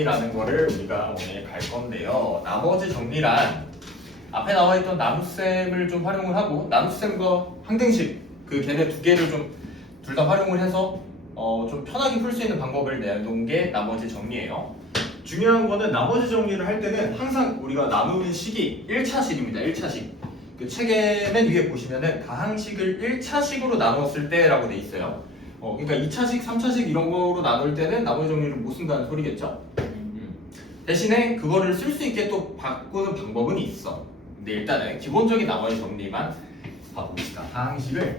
정리라는 거를 우리가 오늘 갈 건데요. 나머지 정리란 앞에 나와 있던 나눗셈을 좀 활용을 하고 나눗셈과 항등식 그 걔네 두 개를 좀 둘 다 활용을 해서 좀 편하게 풀 수 있는 방법을 내놓은 게 나머지 정리예요. 중요한 거는 나머지 정리를 할 때는 항상 우리가 나누는 식이 1차식입니다. 1차식. 그 책의 맨 위에 보시면은 다항식을 1차식으로 나눴을 때라고 돼 있어요. 그러니까 2차식, 3차식 이런 거로 나눌 때는 나머지 정리를 못 쓴다는 소리겠죠? 대신에 그거를 쓸 수 있게 또 바꾸는 방법은 있어. 근데 일단은 기본적인 나머지 정리만 봐봅시다. 다항식을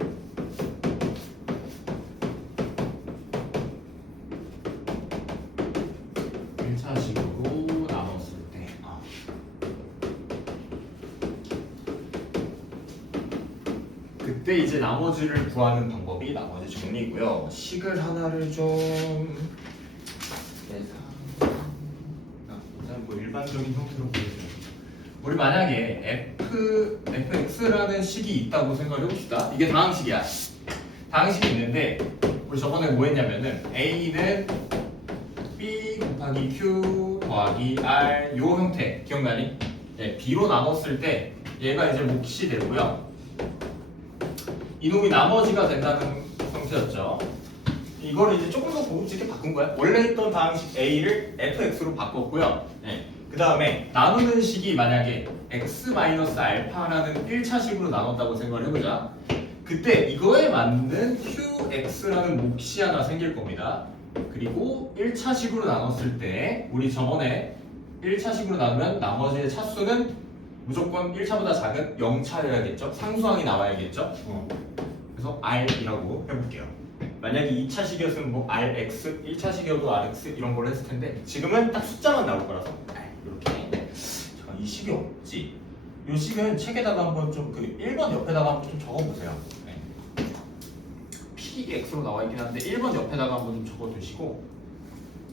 식으로 나눴을 때 그때 이제 나머지를 구하는 방법이 나머지 정리고요. 식을 하나를 좀 뭐 일반적인 형태로 보여줘요. 우리 만약에 fx라는 식이 있다고 생각해 봅시다. 이게 다항식이야. 다항식이 있는데 우리 저번에 뭐 했냐면은 a는 b 곱하기 q 더하기 r 요 형태 기억나니? 네, b로 나눴을 때 얘가 이제 몫이 되고요. 이놈이 나머지가 된다는 형태였죠. 이걸 이제 조금 더 고급지게 바꾼 거야. 원래 있던 다항식 a를 fx로 바꿨고요. 네. 그 다음에 나누는 식이 만약에 x-알파라는 1차식으로 나눴다고 생각을 해보자. 그때 이거에 맞는 qx라는 몫이 하나 생길 겁니다. 그리고 1차식으로 나눴을 때 우리 저번에 1차식으로 나누면 나머지의 차수는 무조건 1차보다 작은 0차여야겠죠? 상수항이 나와야겠죠? 그래서 r이라고 해볼게요. 만약에 2차식이었으면 뭐 rx, 1차식이어도 rx 이런 걸로 했을 텐데 지금은 딱 숫자만 나올 거라서 이렇게. 잠깐 이 식이 없지? 이 식은 책에다가 한번 좀 그 1번 옆에다가 한번 좀 적어보세요. x로 나와 있긴 한데 1번 옆에다가 한번 좀 적어 두시고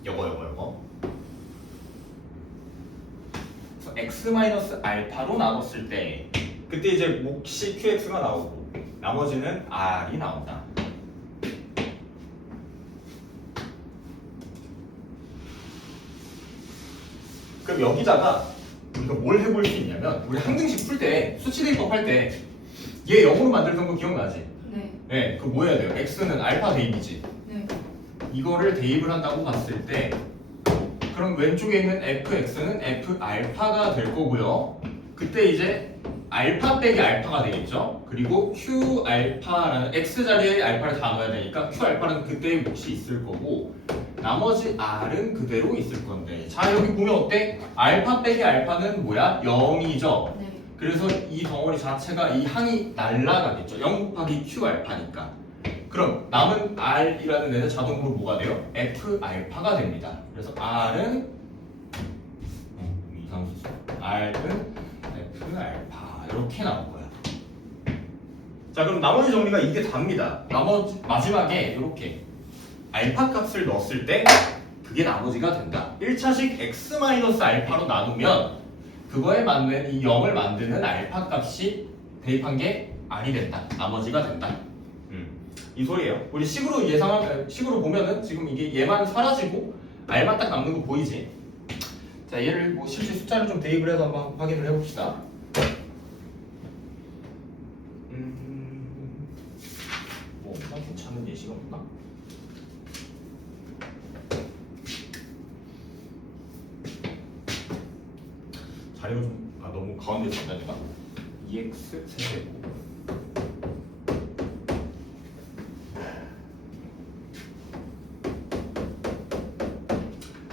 요거 x-알파로 나눴을 때 그때 이제 몫이 qx가 나오고 나머지는 r이 나온다. 그럼 여기다가 우리가 뭘 해볼 수 있냐면 우리 항등식 풀 때 수치 대입법 할 때 얘 0으로 만들던 거 기억나지? 네, 그 뭐 해야 돼요? x는 알파 대입이지. 네. 이거를 대입을 한다고 봤을 때 그럼 왼쪽에 있는 fx는 f 알파가 될 거고요. 그때 이제 알파 빼기 알파가 되겠죠. 그리고 q 알파라는 x 자리에 알파를 다 넣어야 되니까 q 알파는 그때의 몫이 있을 거고 나머지 r은 그대로 있을 건데 자 여기 보면 어때? 알파 빼기 알파는 뭐야? 0이죠. 네. 그래서 이 덩어리 자체가 이 항이 날라가겠죠. 0 곱하기 q 알파니까. 그럼 남은 r이라는 애는 자동으로 뭐가 돼요? f 알파가 됩니다. 그래서 r은 이상수수. r은 f 알파 이렇게 나올 거야. 자 그럼 나머지 정리가 이게 답니다. 나머지 마지막에 이렇게 알파 값을 넣었을 때 그게 나머지가 된다. 1차식 x-알파로 나누면 그거에 맞는 이 0을 만드는 알파 값이 대입한 게 r이 된다. 나머지가 된다. 이 소리예요. 우리 식으로 보면은 지금 이게 얘만 사라지고 r만 딱 남는 거 보이지? 자 얘를 뭐 실제 숫자를 좀 대입을 해서 한번 확인을 해봅시다. 뭐 괜찮은 예시가 없나? 자리가 좀 너무 가운데 잡다니까 2x 세제곱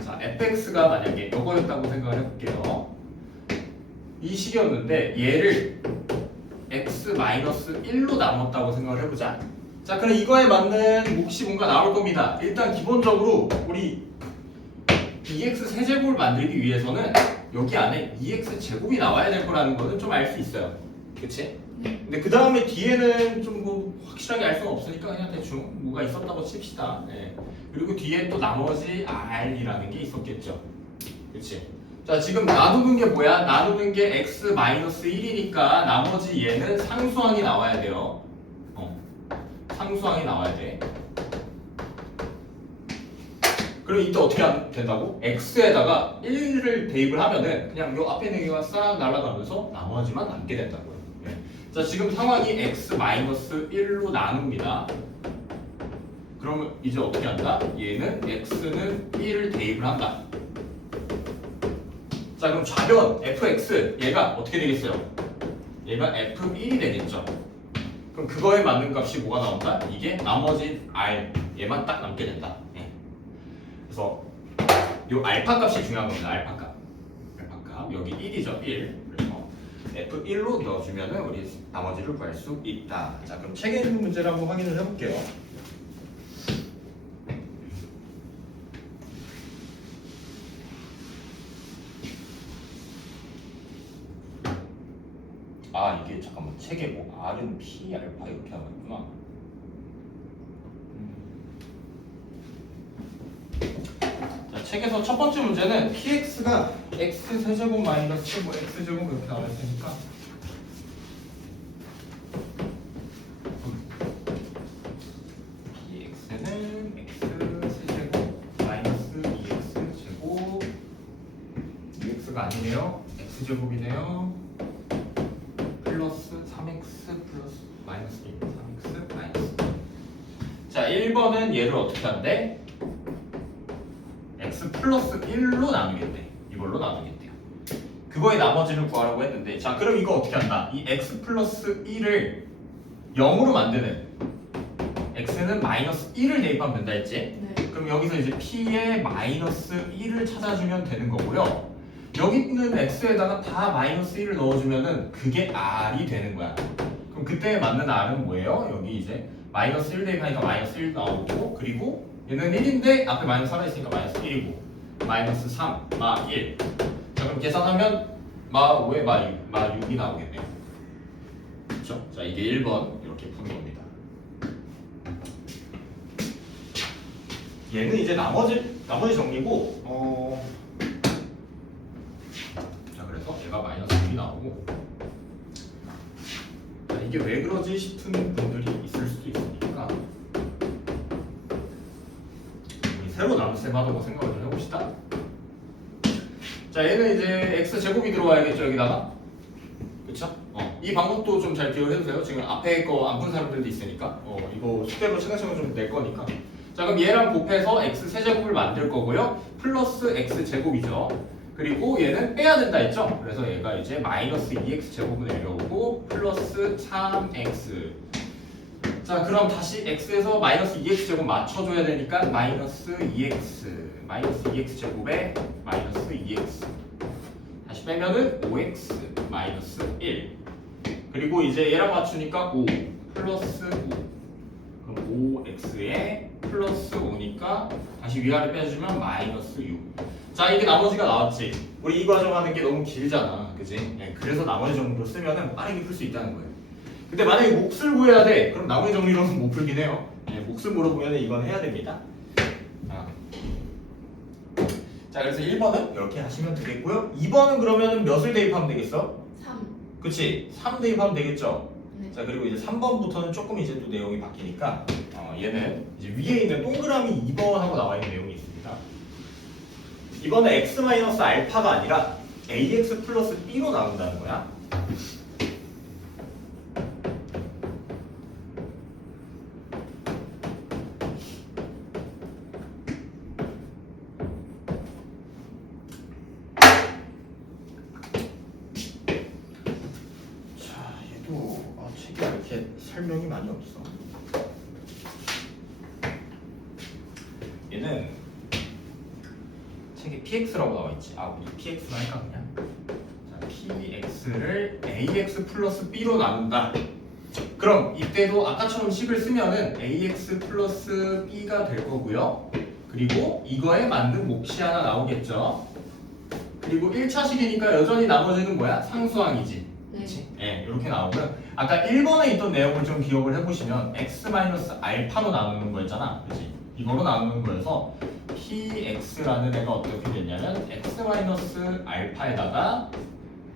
자 fx가 만약에 이거였다고 생각을 해볼게요. 이 식이었는데 얘를 x-1로 나눴다고 생각을 해보자. 자 그럼 이거에 맞는 몫이 뭔가 나올 겁니다. 일단 기본적으로 우리 2x 세제곱을 만들기 위해서는 여기 안에 2x 제곱이 나와야 될 거라는 거는 좀 알 수 있어요. 그치? 근데 그 다음에 뒤에는 좀 뭐 확실하게 알 수는 없으니까 그냥 대충 뭐가 있었다고 칩시다. 네. 그리고 뒤에 또 나머지 r이라는 게 있었겠죠. 그치? 자 지금 나누는 게 뭐야? 나누는 게 x-1이니까 나머지 얘는 상수항이 나와야 돼요. 상수항이 나와야 돼. 그럼 이때 어떻게 된다고? x에다가 1을 대입을 하면은 그냥 요 앞에 있는 게가 싹 날아가면서 나머지만 남게 된다고요. 네. 자, 지금 상황이 x-1로 나눕니다. 그러면 이제 어떻게 한다? 얘는 x는 1을 대입을 한다. 자, 그럼 좌변 fx 얘가 어떻게 되겠어요? 얘가 f1이 되겠죠. 그럼 그거에 맞는 값이 뭐가 나온다? 이게 나머지 r 얘만 딱 남게 된다. 네. 그래서 요 알파 값이 중요한 겁니다. 알파 값. 알파 값 여기 1이죠. 1. 그래서 f1로 넣어주면은 우리 나머지를 구할 수 있다. 자, 그럼 책에 있는 문제를 한번 확인을 해볼게요. 아, 이게 잠깐만 책에 뭐 R은 P, 알파 이렇게 하고 있구나. 자, 책에서 첫 번째 문제는 PX가 X 세제곱 마이너스 뭐 X제곱 이렇게 나와 있으니까 PX는 X 세제곱 마이너스 2X 제곱 2X가 아니네요. X제곱이네요. 플러스 3x 플러스 마이너스 1 3x 마이너스. 자, 1번은 얘를 어떻게 한대? x 플러스 1로 나누겠대. 이걸로 나누겠대요. 그거의 나머지를 구하라고 했는데, 자, 그럼 이거 어떻게 한다? 이 x 플러스 1을 0으로 만드는 x는 마이너스 1을 대입하면 된다 했지? 네. 그럼 여기서 이제 p에 마이너스 1을 찾아주면 되는 거고요. 여기 있는 x에다가 다 마이너스 1을 넣어주면은 그게 r이 되는 거야. 그럼 그때 맞는 r은 뭐예요? 여기 이제 마이너스 1 대입하니까 마이너스 1 나오고, 그리고 얘는 1인데 앞에 마이너스 하나 있으니까 마이너스 1이고 마이너스 3, 마 1. 자, 그럼 계산하면 마 5에 마 6이 나오겠네요. 그렇죠? 자, 이게 1번 이렇게 푸는 겁니다. 얘는 이제 나머지 정리고 그래서 얘가 마이너스 6이 나오고, 자, 이게 왜 그러지 싶은 분들이 있을 수도 있으니까 우리 새로 나눈 셈 하던 거 생각을 좀 해봅시다. 자, 얘는 이제 x 제곱이 들어와야겠죠, 여기다가. 그쵸? 이 방법도 좀 잘 기억을 해두세요. 지금 앞에 거 안 푼 사람들도 있으니까 이거 숙제로 차근차근 좀 낼 거니까. 자, 그럼 얘랑 곱해서 x 세제곱을 만들 거고요. 플러스 x 제곱이죠. 그리고 얘는 빼야 된다 했죠? 그래서 얘가 이제 마이너스 2x 제곱을 내려오고 플러스 3x. 자, 그럼 다시 x에서 마이너스 2x 제곱 맞춰줘야 되니까 마이너스 2x 제곱에 마이너스 2x. 다시 빼면은 5x 마이너스 1. 그리고 이제 얘랑 맞추니까 5 플러스 5. 그럼 5x에 플러스 5니까 다시 위아래 빼주면 마이너스 6. 자, 이게 나머지가 나왔지. 우리 이 과정 하는 게 너무 길잖아, 그지? 네, 그래서 나머지 정리로 쓰면은 빠르게 풀 수 있다는 거예요. 근데 만약에 몫을 구해야 돼, 그럼 나머지 정리로는 못 풀긴 해요. 네, 몫을 물어보면 이건 해야 됩니다. 자, 그래서 1번은 이렇게 하시면 되겠고요. 2번은 그러면은 몇을 대입하면 되겠어? 3. 그치? 3 대입하면 되겠죠? 네. 자, 그리고 이제 3번부터는 조금 이제 또 내용이 바뀌니까 얘는 이제 위에 있는 동그라미 2번 하고 나와 있는 내용이 있습니다. 이번에 x-알파가 아니라 ax 플러스 b로 나눈다는 거야. 자, 얘도 책에 이렇게 설명이 많이 없어. 얘는 책에 px라고 나와 있지. 우리 px로 할까 그냥. 자, px를 ax 플러스 b로 나눈다. 그럼 이때도 아까처럼 식을 쓰면은 ax 플러스 b가 될 거고요. 그리고 이거에 맞는 몫이 하나 나오겠죠. 그리고 1차식이니까 여전히 나머지는 뭐야? 상수항이지. 네. 그치? 네, 이렇게 나오고요. 아까 1번에 있던 내용을 좀 기억을 해보시면 x-알파로 나누는 거였잖아. 그치? 이거로 나누는 거여서 px라는 애가 어떻게 됐냐면 x-알파에다가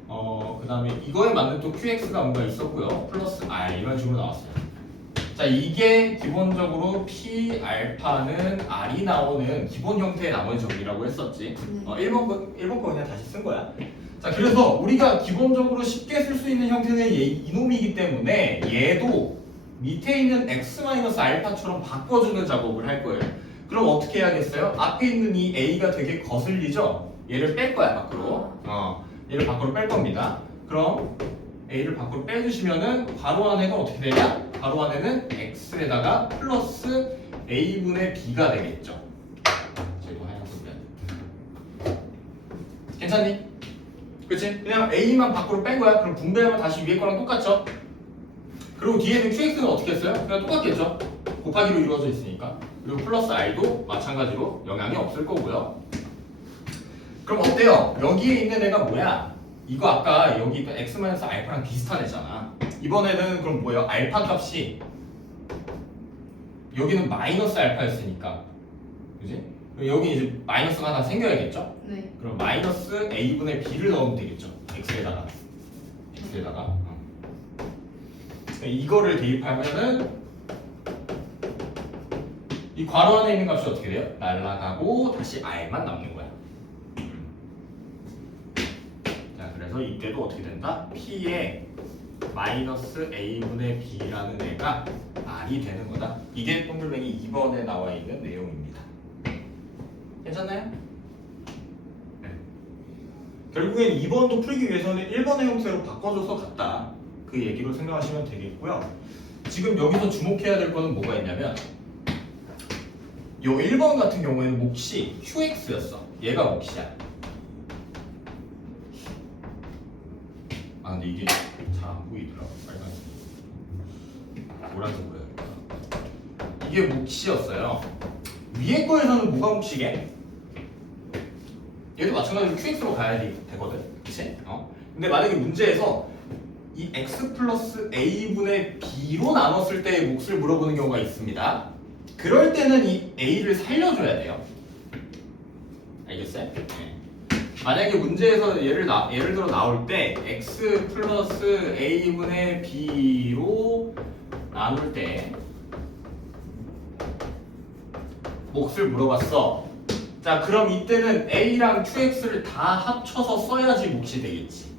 그 다음에 이거에 맞는 또 qx가 뭔가 있었고요. 플러스 r 이런 식으로 나왔어요. 자, 이게 기본적으로 P 알파는 R이 나오는 기본 형태의 나머지 정리라고 했었지. 1번 거 그냥 다시 쓴 거야. 자, 그래서 우리가 기본적으로 쉽게 쓸 수 있는 형태는 이놈이기 때문에 얘도 밑에 있는 x-알파처럼 바꿔주는 작업을 할 거예요. 그럼 어떻게 해야겠어요? 앞에 있는 이 a가 되게 거슬리죠? 얘를 뺄 거야, 밖으로. 얘를 밖으로 뺄 겁니다. 그럼 a를 밖으로 빼주시면은 괄호 안에가 어떻게 되냐? 괄호 안에는 x에다가 플러스 a분의 b가 되겠죠. 제거 하얀색 빼야 돼. 괜찮니? 그치? 그냥 a만 밖으로 뺀 거야. 그럼 분배하면 다시 위에 거랑 똑같죠? 그리고 뒤에 있는 qx는 어떻게 했어요? 그냥 똑같겠죠? 곱하기로 이루어져 있으니까. 그리고 플러스 r도 마찬가지로 영향이 없을 거고요. 그럼 어때요? 여기에 있는 애가 뭐야? 이거 아까 여기 있던 x-알파랑 비슷한 애잖아. 이번에는 그럼 뭐예요? 알파 값이 여기는 마이너스 알파였으니까, 그지? 여기 이제 마이너스가 하나 생겨야겠죠? 네. 그럼 마이너스 a분의 b를 넣으면 되겠죠? x에다가 이거를 대입하면은 이 괄호 안에 있는 값이 어떻게 돼요? 날아가고 다시 r만 남는 거야. 자, 그래서 이때도 어떻게 된다? p의 마이너스 a분의 b라는 애가 r이 되는 거다. 이게 동글뱅이 2번에 나와 있는 내용입니다. 괜찮나요? 네. 결국엔 2번도 풀기 위해서는 1번의 형태로 바꿔줘서 갔다. 그 얘기로 생각하시면 되겠고요. 지금 여기서 주목해야 될 거는 뭐가 있냐면 요 1번 같은 경우에는 몫이 QX였어. 얘가 몫이야. 아, 근데 이게 잘 안 보이더라. 빨간색. 노란색으로 해야겠다. 이게 몫이었어요. 위에 거에서는 뭐가 몫이게? 얘도 마찬가지로 QX로 가야 되거든. 그치? 근데 만약에 문제에서 이 x 플러스 a분의 b로 나눴을 때의 몫을 물어보는 경우가 있습니다. 그럴 때는 이 a를 살려줘야 돼요. 알겠어요? 네. 만약에 문제에서 예를 들어 나올 때 x 플러스 a분의 b로 나눌 때 몫을 물어봤어. 자, 그럼 이때는 a랑 qx를 다 합쳐서 써야지 몫이 되겠지.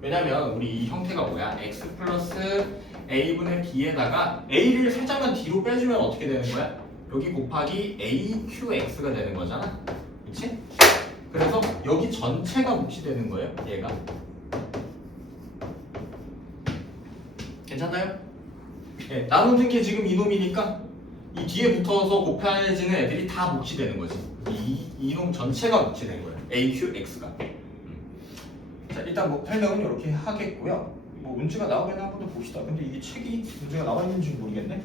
왜냐면 우리 이 형태가 뭐야? x 플러스 a분의 b에다가 a를 살짝만 뒤로 빼주면 어떻게 되는 거야? 여기 곱하기 aqx가 되는 거잖아. 그치? 그래서 여기 전체가 몫이 되는 거예요. 얘가. 괜찮나요? 네, 나누는 게 지금 이놈이니까 이 뒤에 붙어서 곱해지는 애들이 다 몫이 되는 거지. 이놈 전체가 몫이 되는 거예요. aqx가. 자, 일단 뭐 설명은 이렇게 하겠고요. 뭐 문제가 나오겠나 한번 더 봅시다. 근데 이게 책이 문제가 나와 있는지 모르겠네.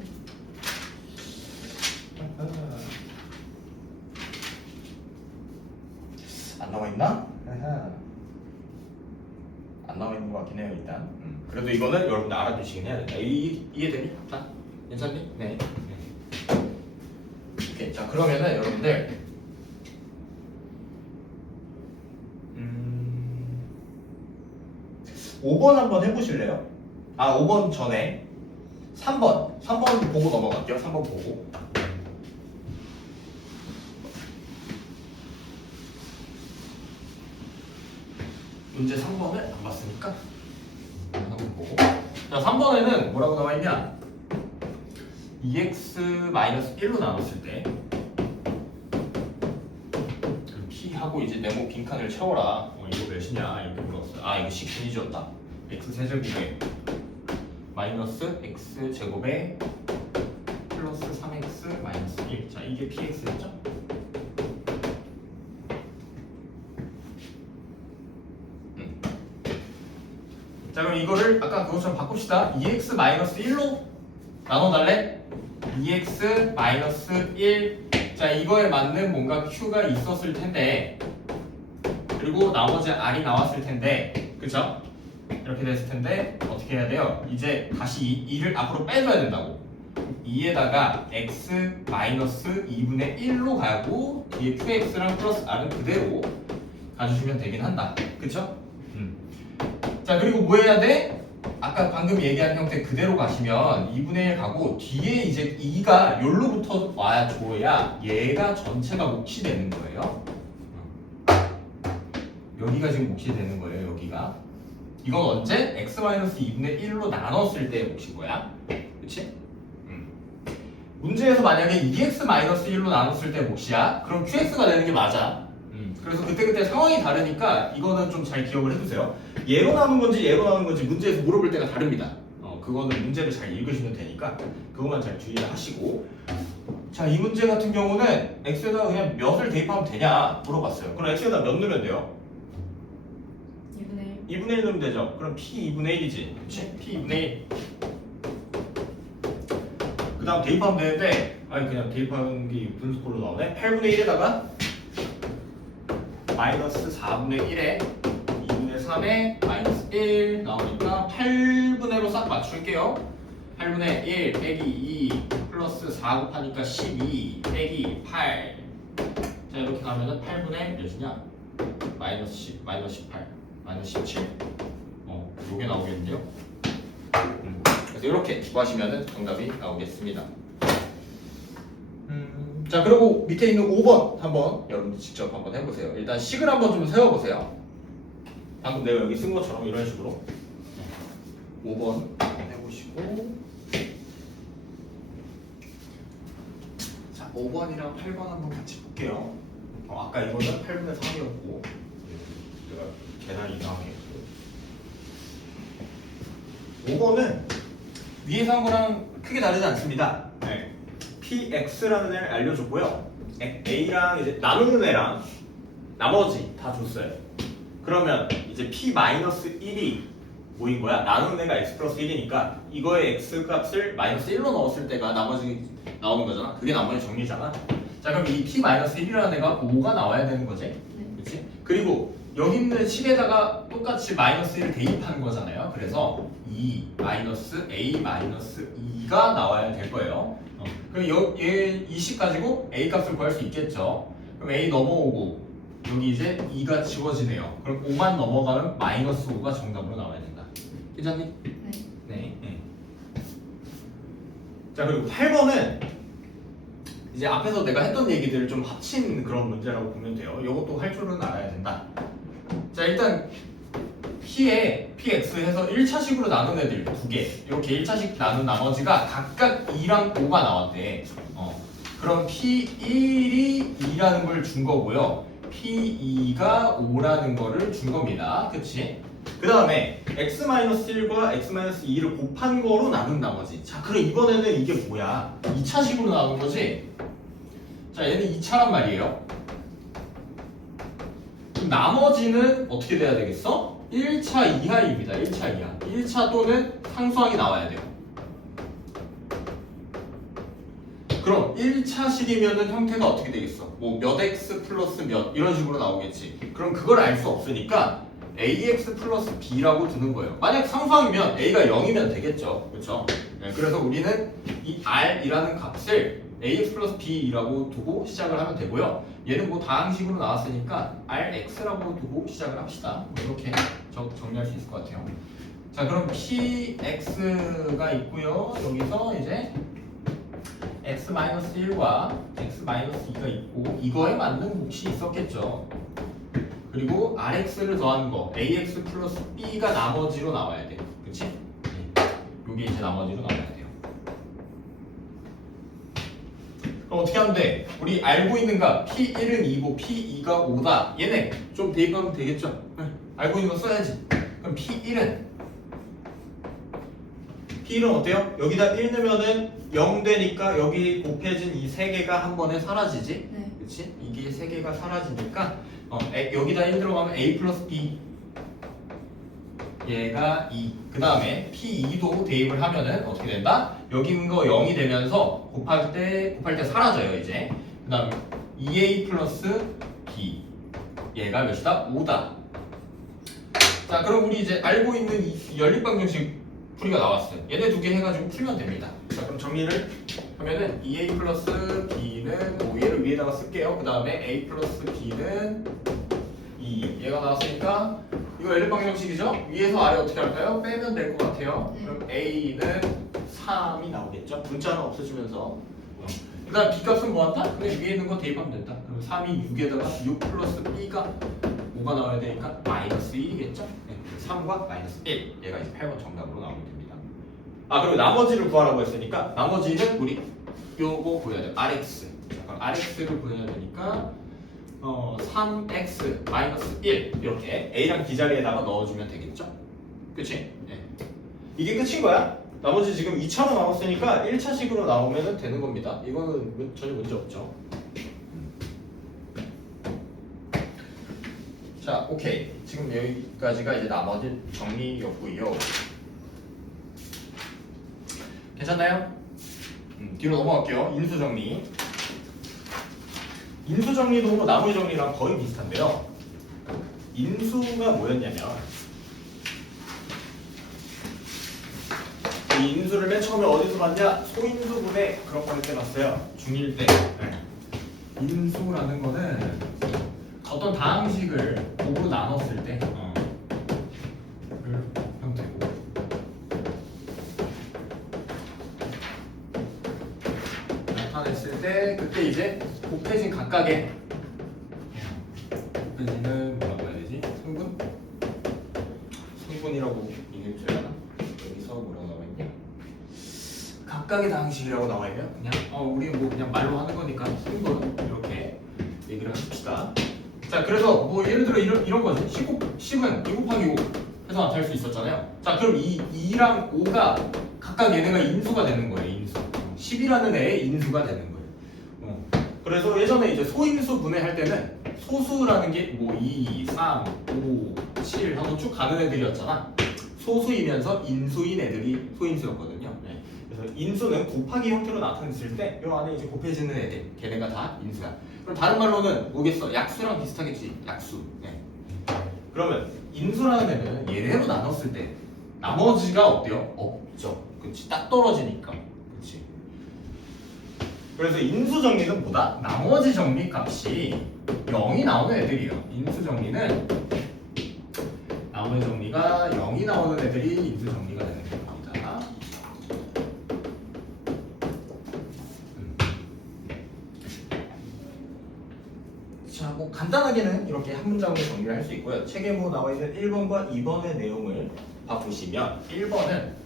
안 나와 있나? 안 나와 있는 것 같긴 해요, 일단. 그래도 이거는 여러분들 알아두시긴 해야 된다. 이해되니? 자, 괜찮니? 네. 오케이. 자, 그러면은 여러분들 5번 한번 해보실래요? 아, 5번 전에 3번 보고 넘어갈게요. 3번 보고. 문제 3번을 안 봤으니까 한번 보고. 자, 3번에는 뭐라고 나와 있냐? 2x-1로 나눴을 때 P하고 이제 네모 빈칸을 채워라. 이거 몇이냐 이렇게 물었어요. 아, 이거 10분이었다. x 세제곱에 마이너스 x 제곱에 플러스 3x 마이너스 1. 자, 이게 px였죠? 자, 그럼 이거를 아까 그것처럼 바꿉시다. 2x-1로 나눠달래? 2x-1. 자, 이거에 맞는 뭔가 q가 있었을 텐데, 그리고 나머지 r이 나왔을 텐데, 그쵸? 이렇게 됐을 텐데 어떻게 해야 돼요? 이제 다시 2를 앞으로 빼줘야 된다고. 2에다가 x-2분의 1로 가고 뒤에 qx랑 플러스 r은 그대로 가주시면 되긴 한다. 그쵸? 자, 그리고 뭐 해야 돼? 아까 방금 얘기한 형태 그대로 가시면 2분의 1 가고 뒤에 이제 2가 여기로부터 와야 줘야 얘가 전체가 몫이 되는 거예요. 여기가 지금 몫이 되는 거예요. 여기가. 이건 언제? x-2분의 1로 나눴을 때 몫인 거야. 그치? 문제에서 만약에 2x-1로 나눴을 때 몫이야. 그럼 qx가 되는 게 맞아. 그래서 그때그때 상황이 다르니까 이거는 좀 잘 기억을 해두세요. 얘로 나눈 건지 얘로 나눈 건지 문제에서 물어볼 때가 다릅니다. 그거는 문제를 잘 읽으시면 되니까 그것만 잘 주의를 하시고. 자, 이 문제 같은 경우는 x에다 그냥 몇을 대입하면 되냐 물어봤어요. 그럼 x에다 몇 넣으면 돼요? 2분의 1. 2분의 1 넣으면 되죠. 그럼 p 2분의 1이지. 그치? p 2분의 1. 그 다음 대입하면 되는데 아니 그냥 대입하는 게 분수꼴로 나오네. 8분의 1에다가 마이너스 4분의 1에 2분의 3에 마이너스 1 나오니까 8분의로 싹 맞출게요. 8분의 1 빼기 2 플러스 4 곱하니까 12 빼기 8. 자, 이렇게 가면은 8분의 몇이냐? 마이너스 10, 마이너스 18, 마이너스 17. 요게 나오겠는데요. 그래서 이렇게 구하시면은 정답이 나오겠습니다. 자, 그리고 밑에 있는 5번 한번 여러분들 직접 한번 해보세요. 일단 식을 한번 좀 세워보세요. 방금 내가 여기 쓴 것처럼 이런 식으로 5번 해보시고. 자, 5번이랑 8번 한번 같이 볼게요. 아까 이거는 8분의 3이었고 내가 계산이 이상하게 했고 5번은 위에서 한 거랑 크게 다르지 않습니다. 네. px라는 애를 알려줬고요. a랑 이제 나누는 애랑 나머지 다 줬어요. 그러면 이제 p-1이 뭐인 거야? 나누는 애가 x 플러스 1이니까 이거의 x 값을 마이너스 1로 넣었을 때가 나머지 나오는 거잖아. 그게 나머지 정리잖아. 자, 그럼 이 p-1이라는 애가 5가 나와야 되는 거지. 네. 그렇지? 그리고 여기 있는 식에다가 똑같이 마이너스 1을 대입하는 거잖아요. 그래서 2 마이너스 a 마이너스 2가 나와야 될 거예요. 그럼 이 식 가지고 a 값을 구할 수 있겠죠. 그럼 a 넘어오고 여기 이제 2가 지워지네요. 그럼 5만 넘어가면 마이너스 5가 정답으로 나와야 된다. 괜찮니? 네. 네. 자, 그리고 8번은 이제 앞에서 내가 했던 얘기들을 좀 합친 그런 문제라고 보면 돼요. 이것도 할 줄은 알아야 된다. 자, 일단 p에 px 해서 1차식으로 나눈 애들 2개 이렇게 1차식 나눈 나머지가 각각 2랑 5가 나왔대. 그럼 p1이 2라는 걸 준 거고요. p2가 5라는 거를 준 겁니다. 그치? 그 다음에 x-1과 x-2를 곱한 거로 나눈 나머지. 자, 그럼 이번에는 이게 뭐야? 2차식으로 나눈 거지? 자, 얘는 2차란 말이에요. 그럼 나머지는 어떻게 돼야 되겠어? 1차 이하입니다. 1차 이하. 1차 또는 상수항이 나와야 돼요. 그럼 1차식이면은 형태가 어떻게 되겠어? 뭐 몇 x 플러스 몇 이런 식으로 나오겠지. 그럼 그걸 알 수 없으니까 ax 플러스 b라고 두는 거예요. 만약 상수항이면 a가 0이면 되겠죠. 그렇죠? 네, 그래서 우리는 이 r이라는 값을 ax 플러스 b라고 두고 시작을 하면 되고요. 얘는 뭐 다항식으로 나왔으니까 rx라고 두고 시작을 합시다. 이렇게 정리할 수 있을 것 같아요. 자, 그럼 px가 있고요. 여기서 이제 x-1과 x-2가 있고 이거에 맞는 몫이 있었겠죠. 그리고 rx를 더한 거 ax 플러스 b가 나머지로 나와야 돼. 그치? 요게 이제 나머지로 나와야 돼요. 그럼 어떻게 하면 돼? 우리 알고 있는 거 p1은 2고 p2가 5다. 얘네 좀 대입하면 되겠죠? 알고 있는 거 써야지. 그럼 p1은 어때요? 여기다 1 넣으면은 0 되니까 여기 곱해진 이 3개가 한 번에 사라지지? 네. 그치? 이게 3개가 사라지니까 여기다 1 들어가면 a 플러스 b 얘가 2. 그 다음에 p2도 대입을 하면은 어떻게 된다? 여기 있는 거 0이 되면서 곱할 때 사라져요 이제. 그 다음에 2a 플러스 b 얘가 몇이다? 5다. 자, 그럼 우리 이제 알고 있는 이 연립방정식 풀이가 나왔어요. 얘네 2개 해가지고 풀면 됩니다. 자, 그럼 정리를 하면은 2a 플러스 b는 얘를 위에다가 쓸게요. 그 다음에 a 플러스 b는 2 얘가 나왔으니까 이거 L방 형식이죠? 위에서 아래 어떻게 할까요? 빼면 될 것 같아요. 네. 그럼 A는 3이 나오겠죠? 문자는 없어지면서. 그 다음 B값은 뭐한다? 그냥 위에 있는 거 대입하면 된다. 그럼 3이 6에다가 6 플러스 B가 5가 나와야 되니까 마이너스 1이겠죠? 네. 3과 마이너스 1. 얘가 이제 8번 정답으로 나오면 됩니다. 아, 그리고 나머지를 구하라고 했으니까 나머지는 우리 요거 구해야 돼. RX. 그럼 RX를 구해야 되니까 3x 마이너스 1 이렇게 A랑 B 자리에다가 넣어주면 되겠죠? 그치? 네. 이게 끝인 거야. 나머지 지금 2차로 나왔으니까 1차식으로 나오면 되는 겁니다. 이거는 전혀 문제 없죠. 자, 오케이. 지금 여기까지가 이제 나머지 정리였고요. 괜찮나요? 뒤로 넘어갈게요. 인수 정리. 인수 정리도 나머지 정리랑 거의 비슷한데요. 인수가 뭐였냐면 이 인수를 맨 처음에 어디서 봤냐? 소인수분해 그런 거 할 때 봤어요. 중1 때. 네. 인수라는 거는 어떤 다항식을 곱으로 나눴을 때 형태고 나타냈을 때 그때 이제 곱해진 각각의 곱해진은 뭐라고 해야 되지? 성분이라고 얘기해줘야 하나? 여기서 뭐라고 나와있냐? 각각의 다항식이라고 나와있면 그냥 우리 뭐 그냥 말로 하는 거니까 성분 이렇게 얘기를 합시다. 자, 그래서 뭐 예를 들어 이런 거지. 10은 2 곱하기 5 해서 나타낼 수 있었잖아요. 자, 그럼 이 2랑 5가 각각 얘네가 인수가 되는 거예요. 인수. 10이라는 애의 인수가 되는 거예요. 그래서 예전에 이제 소인수 분해할 때는 소수라는 게 뭐 2, 3, 5, 7 하고 쭉 가는 애들이었잖아. 소수이면서 인수인 애들이 소인수였거든요. 네. 그래서 인수는 곱하기 형태로 나타냈을 때 이 안에 이제 곱해지는 애들, 걔네가 다 인수야. 그럼 다른 말로는 뭐겠어? 약수랑 비슷하겠지. 약수. 네. 그러면 인수라는 애는 얘네로 나눴을 때 나머지가 어때요? 없죠. 그렇지. 딱 떨어지니까. 그렇지. 그래서 인수 정리는 뭐다? 나머지 정리 값이 0이 나오는 애들이에요. 인수 정리는 나머지 정리가 0이 나오는 애들이 인수 정리가 되는 겁니다. 자, 뭐 간단하게는 이렇게 한 문장으로 정리를 할 수 있고요. 책에 뭐 나와 있는 1번과 2번의 내용을 봐보시면 1번은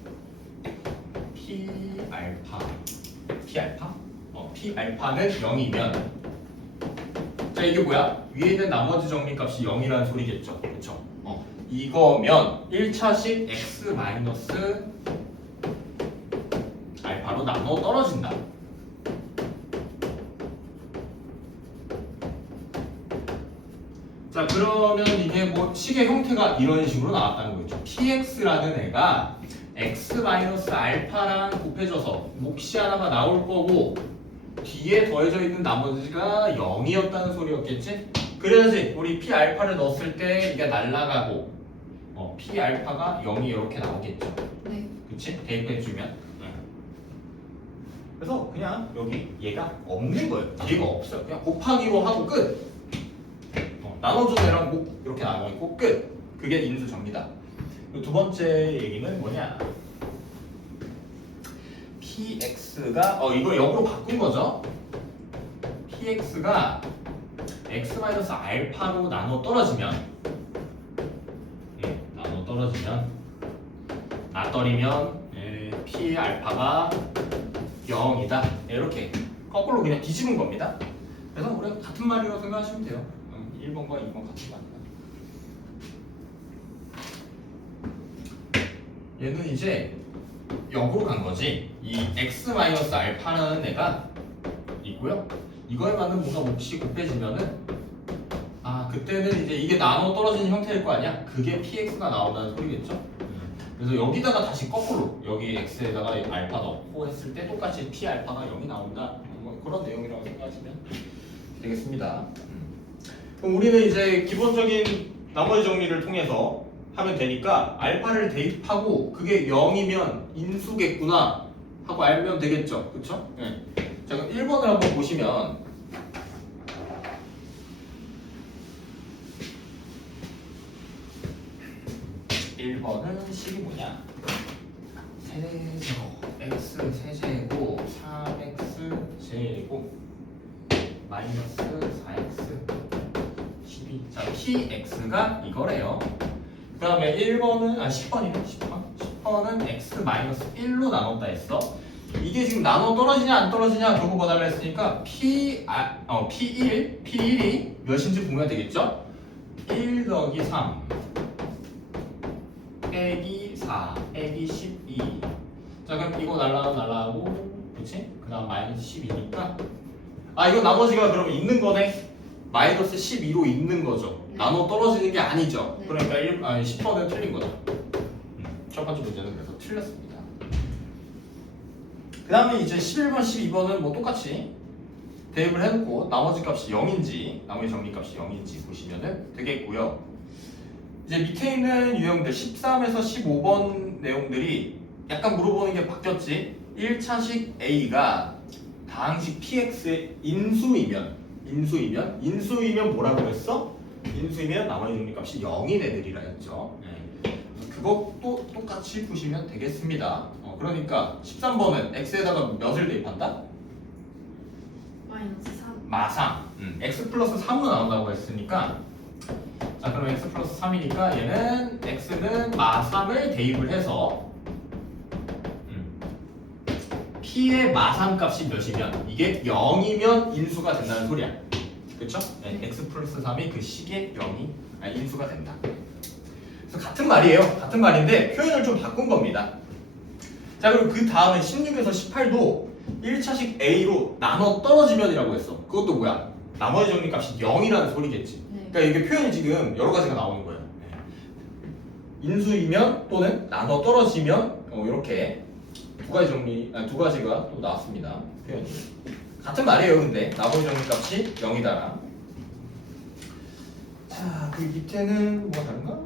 P알파는 0이면 자, 이게 뭐야? 위에 있는 나머지 정리값이 0이라는 소리겠죠. 그렇죠? 이거면 1차식 x 마이너스 알파로 나눠 떨어진다. 자, 그러면 이게 뭐 식의 형태가 이런 식으로 나왔다는 거죠. px라는 애가 x 마이너스 알파랑 곱해져서 몫이 하나가 나올 거고 뒤에 더해져 있는 나머지가 0이었다는 소리였겠지? 그래야지 우리 p 알파를 넣었을 때 이게 날아가고 p 알파가 0이 이렇게 나오겠죠. 네. 그치? 대입해주면. 그래서 그냥 여기 얘가 없는 거예요. 얘가 없어요. 그냥 곱하기로 하고 끝. 나눠준 애랑 곱 이렇게 나눠있고 끝. 그게 인수 정리다. 두 번째 얘기는 뭐냐? px가 이거 역으로 바꾼 거죠. px가 x 마이너스 알파로 나눠 떨어지면 나떨이면 p 알파가 0이다. 이렇게 거꾸로 그냥 뒤집은 겁니다. 그래서 우리가 같은 말이라고 생각하시면 돼요. 1번과 2번 같은 말이다. 얘는 이제 역으로 간 거지. 이 x 마이너스 알파라는 애가 있고요. 이거에 맞는 뭔가 몫이 곱해지면은 그때는 이제 이게 나눠 떨어지는 형태일 거 아니야? 그게 px가 나온다는 소리겠죠? 그래서 여기다가 다시 거꾸로 여기 x에다가 알파 넣고 했을 때 똑같이 p 알파가 0이 나온다. 뭐 그런 내용이라고 생각하시면 되겠습니다. 그럼 우리는 이제 기본적인 나머지 정리를 통해서 하면 되니까 알파를 대입하고 그게 0이면 인수겠구나 하고 알면 되겠죠. 그쵸? 네. 자, 그럼 1번을 한번 보시면 1번은 식이 뭐냐? 세제곱 x 세제곱 3x 제곱 마이너스 4x 12. 자, px가 이거래요. 그 다음에 1번은 10번이네. 10번은 x 마이너스 1로 나눴다 했어. 이게 지금 나눠 떨어지냐 안 떨어지냐 그거 보달라 했으니까 P1이 몇인지 보면 되겠죠? 1 더하기 3 빼기 4 빼기 12. 자, 그럼 이거 날라가고 그치? 그 다음 마이너스 12니까 이거 나머지가 그러면 있는 거네? 마이너스 12로 있는 거죠. 네. 나눠 떨어지는 게 아니죠. 네. 그러니까 10번은 틀린 거다. 첫 번째 문제는 그래서 틀렸습니다. 그 다음에 이제 11번, 12번은 뭐 똑같이 대입을 해놓고 나머지 값이 0인지 나머지 정리값이 0인지 보시면 되겠고요. 이제 밑에 있는 유형들 13에서 15번 내용들이 약간 물어보는 게 바뀌었지. 1차식 A가 다항식 PX의 인수이면 뭐라고 그랬어? 인수이면 나머지 정리값이 0인 애들이라 했죠. 그것도 똑같이 푸시면 되겠습니다. 그러니까 13번은 x에다가 몇을 대입한다? 마이너스 3. 마상. x 플러스 3으로 나온다고 했으니까 자, 그럼 x 플러스 3이니까 얘는 x는 마3을 대입을 해서 p의 마상 값이 몇이면 이게 0이면 인수가 된다는 소리야. 그쵸? x 플러스 3이 그 식의 0이 인수가 된다. 그래서 같은 말이에요. 같은 말인데 표현을 좀 바꾼 겁니다. 자, 그리고 그 다음에 16에서 18도 1차식 A로 나눠 떨어지면이라고 했어. 그것도 뭐야? 나머지 정리값이 0이라는 소리겠지. 네. 그러니까 이게 표현이 지금 여러 가지가 나오는 거예요. 인수이면 또는 나눠 떨어지면 이렇게 두 가지가 또 나왔습니다. 표현이 같은 말이에요. 근데 나머지 정리값이 0이다라. 자, 그 밑에는 뭐가 다른가?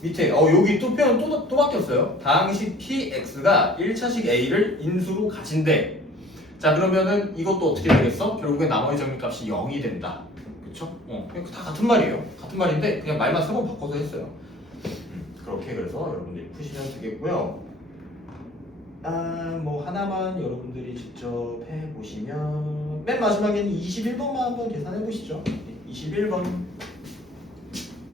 밑에 여기 또 표현 또 바뀌었어요. 다항식 PX가 1차식 A를 인수로 가진대. 자, 그러면은 이것도 어떻게 되겠어? 결국엔 나머지 정리값이 0이 된다. 그쵸? 그냥 다 같은 말이에요. 같은 말인데 그냥 말만 3번 바꿔서 했어요. 그렇게 그래서 여러분들이 푸시면 되겠고요. 뭐 하나만 여러분들이 직접 해보시면 맨 마지막에는 21번만 한번 계산해 보시죠. 21번